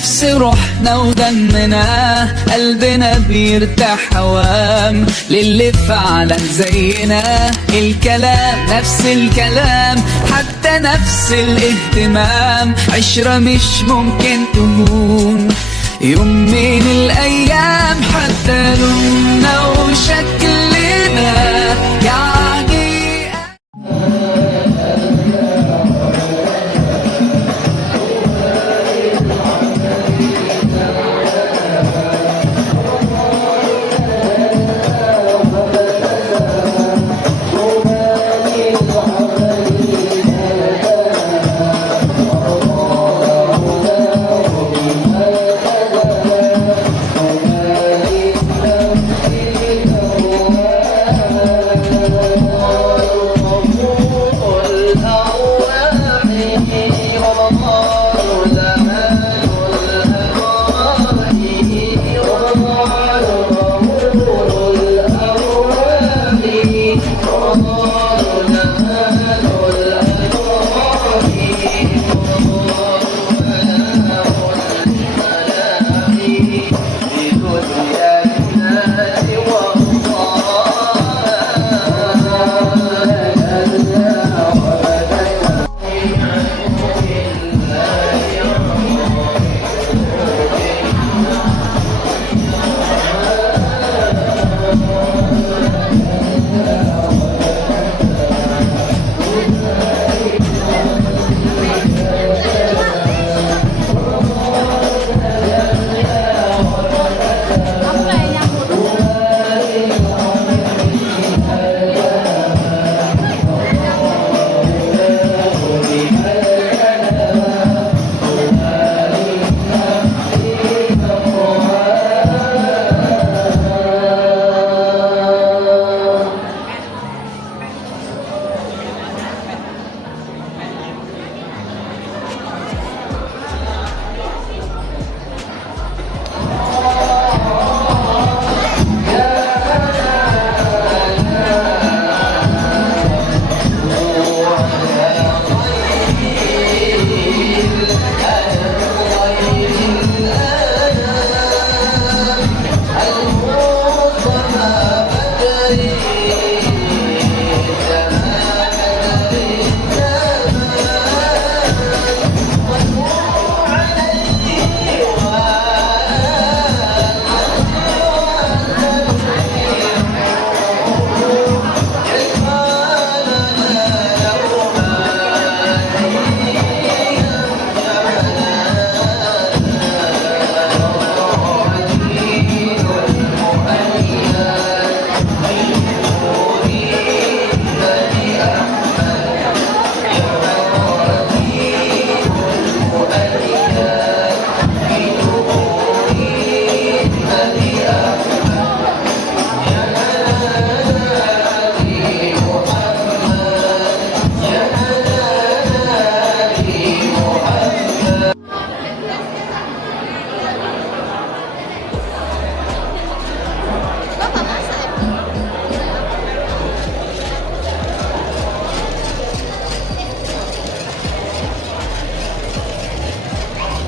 نفس روحنا ودمنا، قلبنا بيرتاح هوام للي فعلا زينا. الكلام نفس الكلام، حتى نفس الاهتمام، عشرة مش ممكن تهون يوم من الأيام. حتى لوننا وشكلنا يعني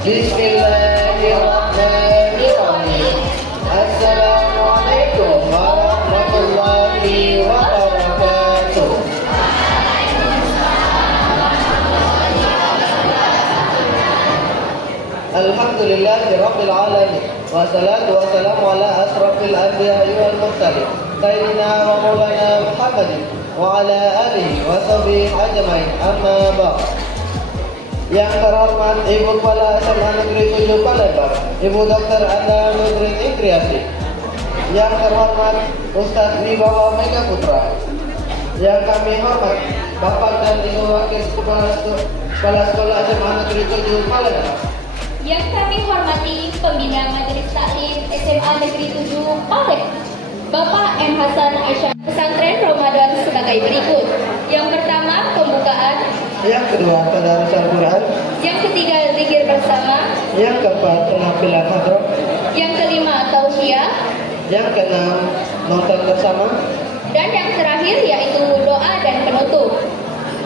Bismillahirrahmanirrahim. Assalamualaikum warahmatullahi wabarakatuh. Alhamdulillahirabbil alamin. Wassalatu wassalamu ala asrofil anbiya'i wal mursalin sayyidina wa maulana Muhammadin wa ala alihi wa sahbihi ajmain. Amma ba'd. Yang terhormat Ibu Kepala SMA Negeri 7 Palembang, Ibu Dr. Anda Nurul Ikriasi. Yang terhormat Ustadz Wibawa Mega Putra. Yang kami hormat Bapak dan Ibu Wakil Kepala Sekolah SMA Negeri 7 Palembang. Yang kami hormati Pembina Majelis Taklim SMA Negeri 7 Palembang, Bapak M. Hasan Aisyah. Pesantren Ramadan sebagai berikut. Yang pertama, pembukaan. Yang kedua, tadarusan Quran. Yang ketiga, zikir bersama. Yang keempat, penampilan hadroh. Yang kelima, tausiah. Yang keenam, nonton bersama. Dan yang terakhir yaitu doa dan penutup.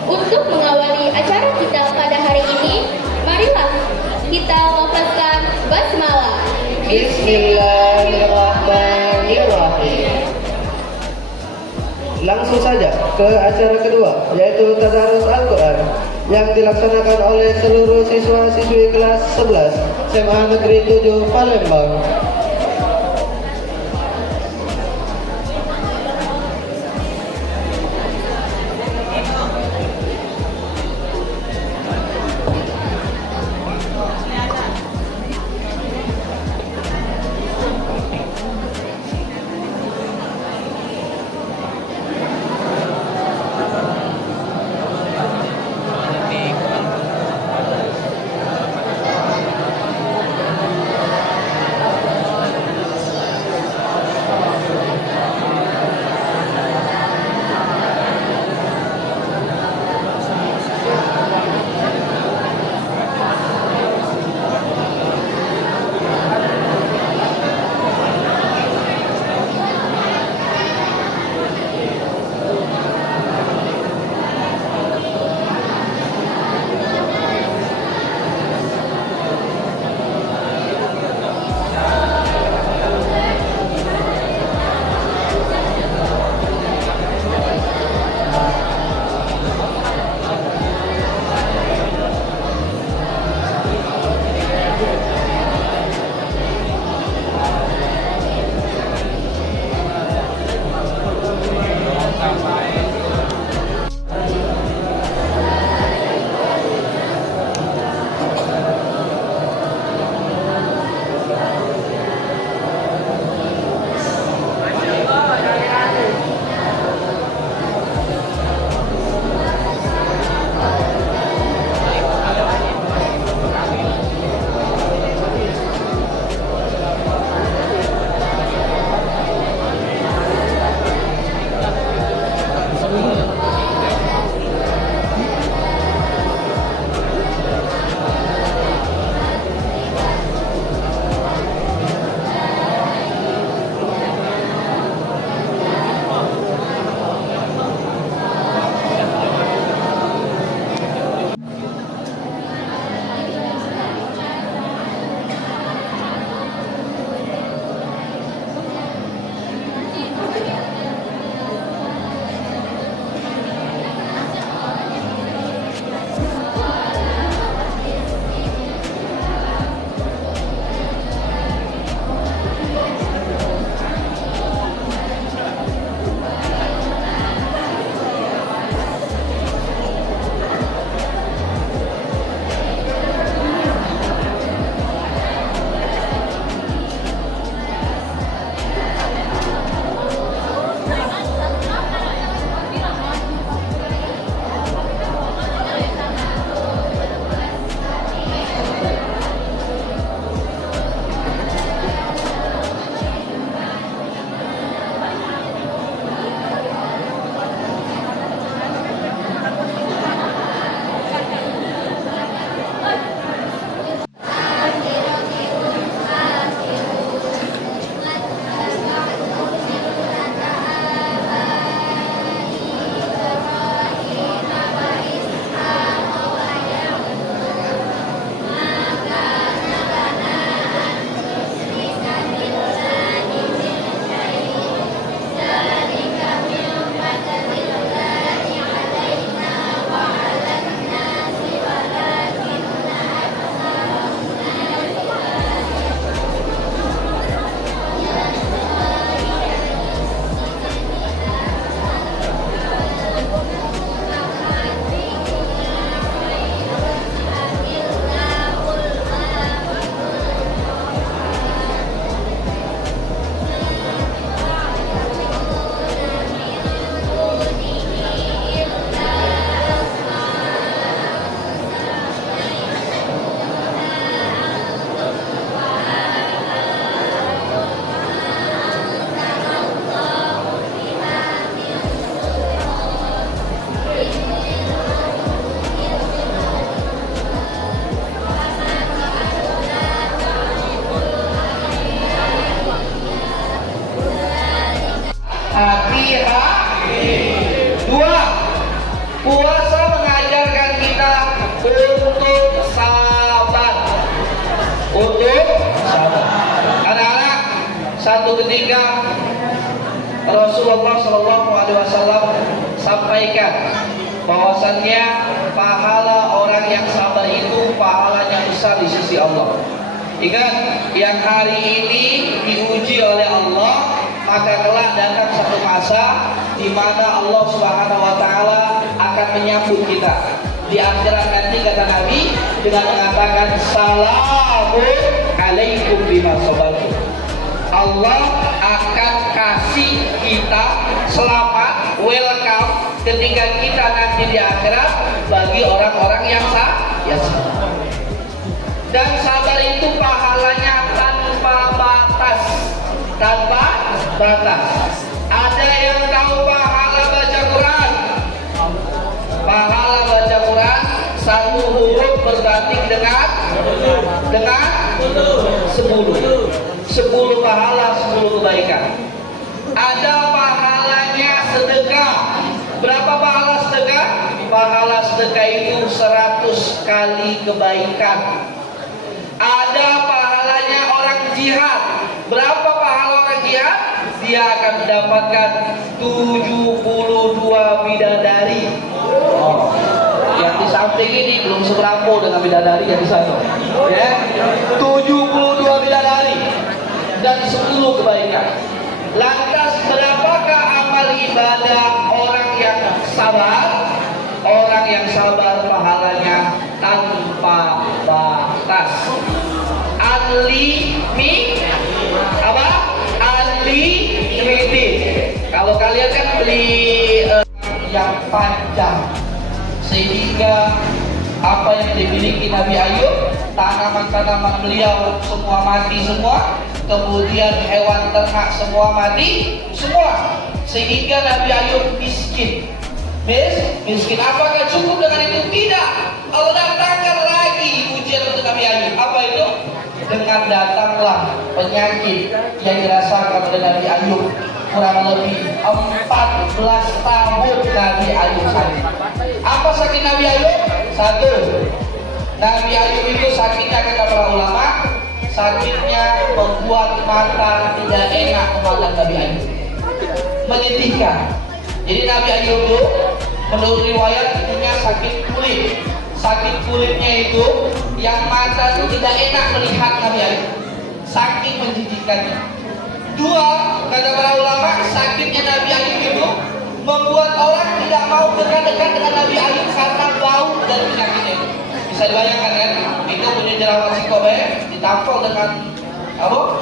Untuk mengawali acara kita pada hari ini, marilah kita lafazkan Basmalah. Bismillahirrahmanirrahim. Langsung saja ke acara kedua, yaitu Tadarus Al-Quran yang dilaksanakan oleh seluruh siswa-siswi kelas 11 SMA Negeri 7 Palembang. Dua, puasa mengajarkan kita untuk sabar, untuk Suatu ketika Rasulullah Shallallahu Alaihi Wasallam sampaikan bahwasannya pahala orang yang sabar itu pahalanya besar di sisi Allah. Ingat, yang hari ini diuji oleh Allah, maka kelak datang satu masa di mana Allah Subhanahu Wa Taala akan menyambut kita. Di akhirat nanti kata Nabi dengan mengatakan salamun alaikum bima sabartum. Allah akan kasih kita selamat, welcome ketika kita nanti di akhirat bagi orang-orang yang sabar. Dan sabar itu pahalanya tanpa batas, tanpa batas. Ada yang tahu pahala baca Quran? Pahala baca Quran satu huruf berbanding dengan 10 pahala, 10 kebaikan. Ada pahalanya sedekah. Berapa pahala sedekah? Pahala sedekah itu 100 kali kebaikan. Ada pahalanya orang jihad. Berapa pahala orang jihad? Dia akan mendapatkan 72 bidadari. Yang di samping ini belum seberapa dengan bidadari yang di sana. Ya, 72 bidadari dan 10 kebaikan. Lantas berapakah amal ibadah orang yang sabar? Orang yang sabar pahalanya tanpa batas. Unlimited. Kalau kalian kan beli yang panjang, sehingga apa yang dimiliki Nabi Ayub, tanaman-tanaman beliau semua mati semua, kemudian hewan ternak semua mati semua, sehingga Nabi Ayub miskin. Miskin. Apakah cukup dengan itu? Tidak. Allah datangkan lagi ujian untuk Nabi Ayub. Apa itu? Dengan datanglah penyakit yang dirasakan oleh Nabi Ayub. Kurang lebih 14 tahun Nabi Ayub sakit. Apa sakit Nabi Ayub? Satu, Nabi Ayub itu sakitnya kata para ulama, sakitnya membuat mata tidak enak memandang Nabi Ayub, menyedihkan. Jadi Nabi Ayub itu menurut riwayat punya sakit kulit. Sakit kulitnya itu yang mata itu tidak enak melihat Nabi Ayub, saking menjijikkannya. Dua, kata para ulama, sakitnya Nabi Ayub itu membuat orang tidak mau dekat-dekat dengan Nabi Ayub karena bau dan penyakitnya itu. Bisa dibayangkan kan? Itu punya jerawat sikobe ditampol dengan apa?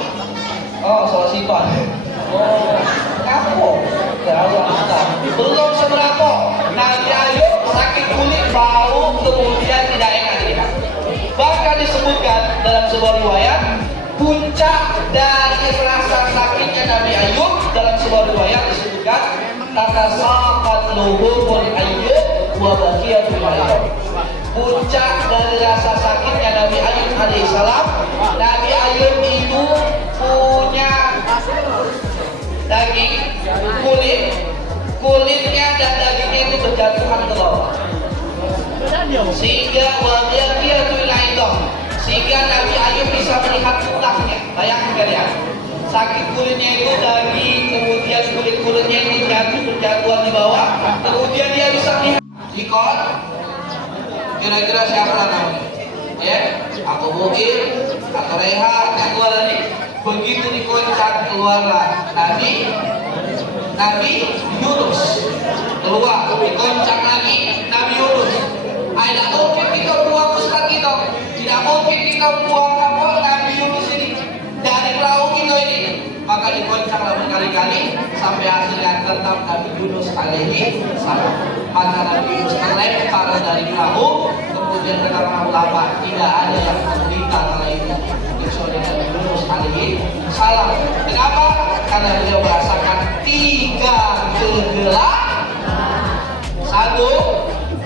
Oh, soal sifat. Oh, apa? Jerawat. Belum seberapa. Nabi Ayub sakit kulit, bau, kemudian tidak enak dilihat. Bahkan disebutkan dalam sebuah riwayat, puncak dari rasa sakitnya Nabi Ayub dalam sebuah riwayat disebutkan tatasaqat luhumul Ayub wa baqiyatul Ayub. Puncak dari rasa sakitnya Nabi Ayub alaihissalam, Nabi Ayub itu punya daging, kulitnya dan dagingnya itu berjatuhan ke bawah, sehingga wabiyatul Ayub, sehingga Nabi Ayub bisa melihat tulangnya. Bayangkan kalian, sakit kulitnya itu daging, kemudian kulit-kulitnya ini berjatuhan di bawah, kemudian dia bisa melihat. Ikon, kira-kira siapa namanya? Ya, Abu Mu'ir, atau Reha, yang keluar tadi. Begitu dikoncang keluarlah Nabi Yunus. Keluar, dikoncang lagi Nabi Yunus. Tidak mungkin kita buang ustaz kita, tidak mungkin kita buang Nabi Yunus ini dari perahu kita ini. Maka dikoncanglah berkali-kali sampai akhirnya tetap Nabi Yunus alaihi salam. Maka Nabi Yunus terlempar dari perahu, kemudian kata para ulama tidak ada yang menderita kala itu kecuali Nabi Yunus alaihi salam. Kenapa? Karena beliau merasakan 3 kegelapan. 1,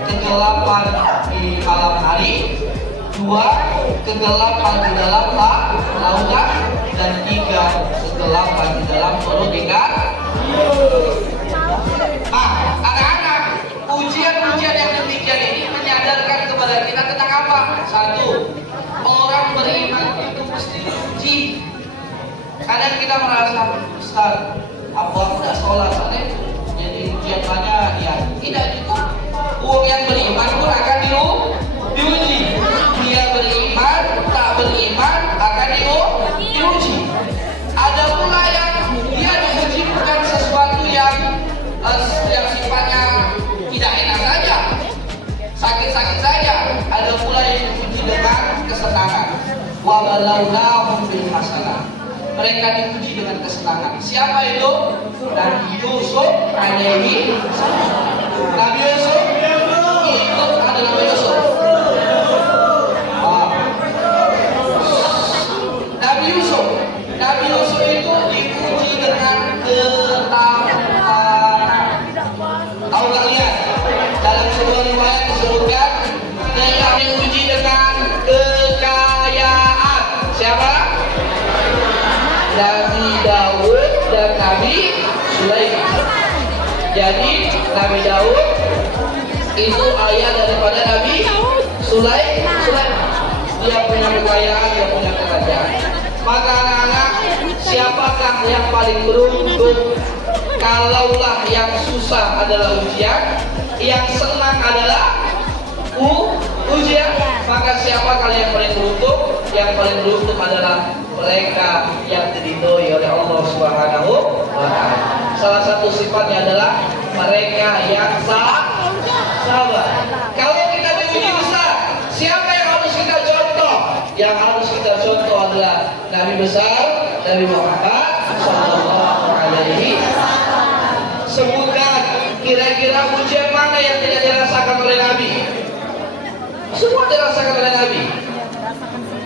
kegelapan di malam hari. 2, kegelapan di dalam lautan. Dan 3, kegelapan di dalam perut ikan. Anak-anak, ujian-ujian yang demikian ini menyadarkan kepada kita tentang apa? 1, orang beriman itu mesti diuji. Kadang kita merasa, Ustaz, apa aku tidak sholat, jadi ujian banyak, ya tidak cukup. Uang yang beriman pun akan diuji. Dia beriman, tak beriman akan diuji. Ada pula yang dia diuji bukan sesuatu yang sifatnya tidak enak saja, sakit-sakit saja. Ada pula yang diuji dengan kesenangan. Wa balawnahum bil hasanah. Mereka diuji dengan kesenangan. Siapa itu? Nabi Yusuf alaihi salam. Nabi Yusuf itu adalah Nabi Yusuf. Nabi Yusuf itu diuji dengan ketampanan. Tahu nggak lihat? Dalam sebuah riwayat disebutkan dia diuji dengan kekayaan. Siapa? Nabi Daud dan Nabi Sulaiman. Jadi Nabi Daud itu ayah daripada Nabi Sulaiman. Dia punya kekayaan, dia punya kerajaan. Maka anak-anak, siapakah yang paling beruntung? Kalaulah yang susah adalah ujian, yang senang adalah ujian, maka siapa kalian yang paling beruntung? Yang paling beruntung adalah mereka yang diridhoi oleh Allah Subhanahu wa Ta'ala. Salah satu sifatnya adalah mereka yang sabar. Kalau kita diuji besar, siapa yang harus kita contoh? Yang harus kita contoh adalah Nabi besar, Nabi Muhammad sallallahu alaihi wasallam. Sebutkan kira-kira ujian mana yang tidak dirasakan oleh Nabi? Semua dirasakan oleh Nabi.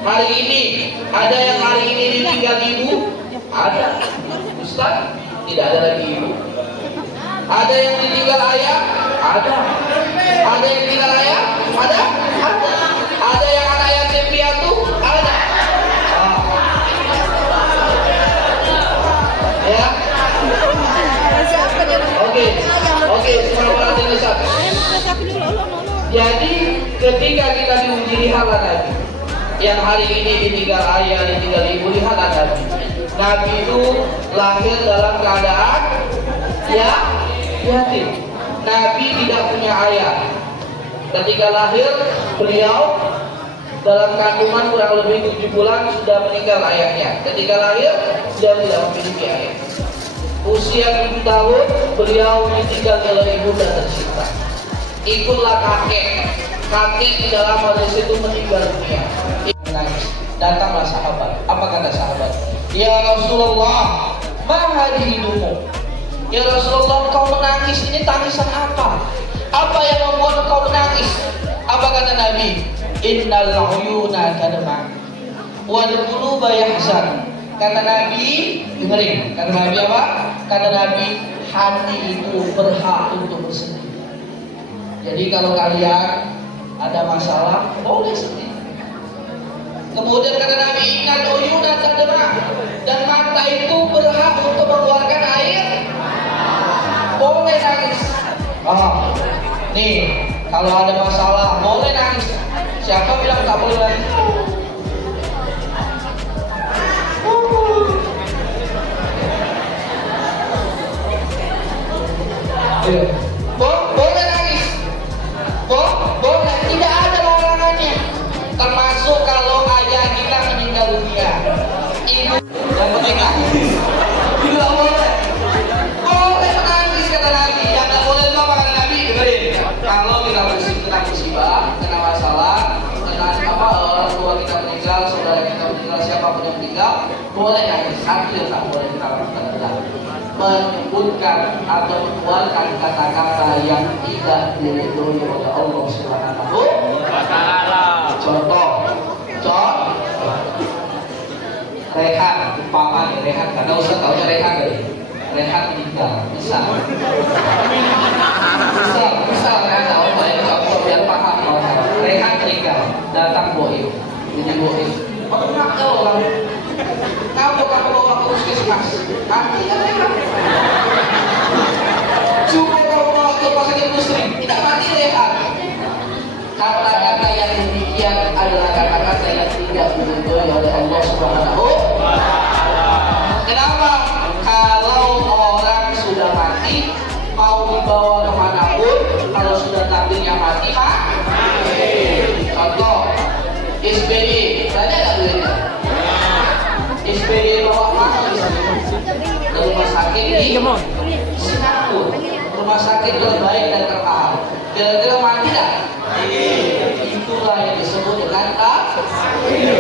Hari ini ada yang hari ini ditinggal ibu? Ada. Ustaz, tidak ada lagi ibu. Ada yang ditinggal ayah? Ada. Ada yang tinggal ayah? Ada. Ada yang anak yatim piatu? Ada. Ya. Oke, semua perhatian Ustaz. Jadi ketika kita diuji lihatlah Nabi. Yang hari ini ditinggal ayah, ditinggal ibu, lihatlah Nabi. Nabi itu lahir dalam keadaan yatim. Nabi tidak punya ayah. Ketika lahir, beliau dalam kandungan kurang lebih 7 bulan sudah meninggal ayahnya. Ketika lahir, dia tidak memiliki ayah. Usia 7 tahun, beliau ditinggal oleh ibu dan tercinta. Ikutlah kakek. Kakek tidak lama dari situ meninggal dunia. Datanglah sahabat. Apa kata sahabat? Ya Rasulullah, mana hidupmu? Ya Rasulullah, kau menangis ini tangisan apa? Apa yang membuat kau menangis? Apa kata Nabi? Innal uyuna kadma wal quluba yahzan. Kata Nabi, dengerin. Kata Nabi apa? Kata Nabi, hati itu berhak untuk bersedih. Jadi kalau kalian ada masalah, boleh sedih. Kemudian kata Nabi, innal uyuna kadma, dan mata itu berhak untuk mengeluarkan air. Boleh nangis. Nih, kalau ada masalah boleh nangis. Siapa bilang tak boleh nangis? Boleh nangis. Boleh, tidak ada larangannya. Termasuk kalau ayah kita meninggal dunia, ibu yang meninggal juga boleh. Boleh menangis kata Nabi. Yang tidak boleh itu apa kata Nabi? Dengerin. Kalau kita kena musibah, kena masalah, kena orang tua kita meninggal, saudara kita meninggal, siapapun yang meninggal, boleh nangis. Satu yang tak boleh kita lakukan adalah menyebutkan atau mengeluarkan kata-kata yang tidak diridhoi oleh Allah Subhanahu wa Ta'ala. Contoh, Rehan, umpamanya Rehan, karena Ustaz tahunya Rehan dari Rehan meninggal, misal Rehan tahu banyak contoh biar paham Rehan meninggal, datang Boim, jadi Boim, bagaimana orang? Kamu bawa ke puskesmas, artinya Rehan. Cuma kamu bawa ke rumah sakit muslim, tidak mati Rehan. Kata-kata yang demikian adalah kata-kata yang tidak diridhoi oleh Allah Subhanahu wa Ta'ala. sakit di Singapura, rumah sakit terbaik dan termahal. Kira-kira mati tidak? Itulah yang disebut dengan takdir.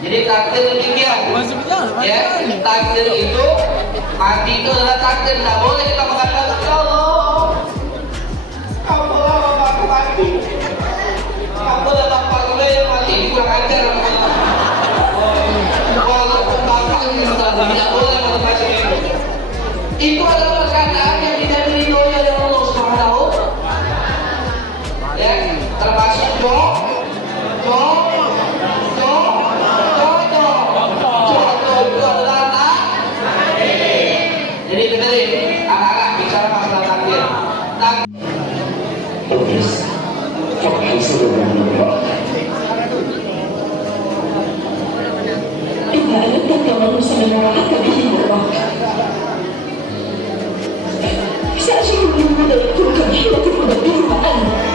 Jadi takdir demikian. Ya, takdir itu mati itu adalah takdir. Tidak boleh kita mengatakan ya Allah, kamu lah bapakku mati, kamu lah bapak gue yang mati. Ini kurang ajar. Walaupun bapaknya tidak boleh mengatakan itu. Itu adalah perkataan yang tidak diridhoi oleh Allah Subhanahu. Ya, termasuk jadi dengerin, anak-anak bicara masalah takdir. إذا أردت التملص من راحة به الله سأجد من هنا يكونك بحيلة أدبرها أنا.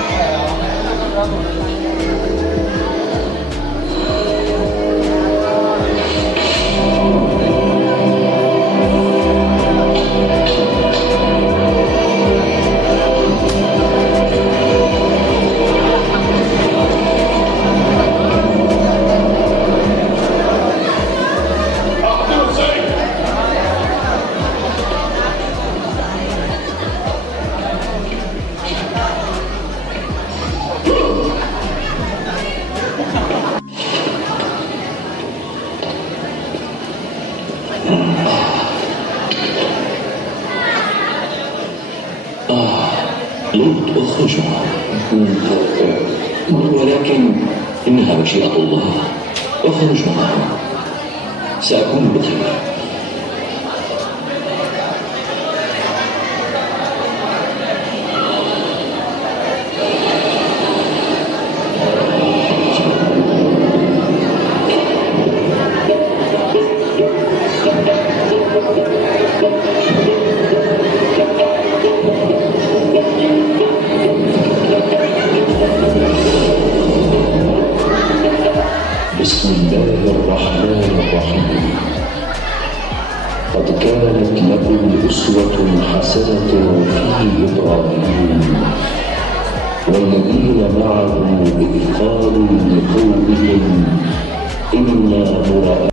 لوط اخرج ولكن إنها مشيئة الله. اخرج معهم سأكون بخير. بسم الله الرحمن الرحيم. قد كانت لكم أسوة حسنة في إبراهيم والذين معه إذ قالوا لقومهم إنا براء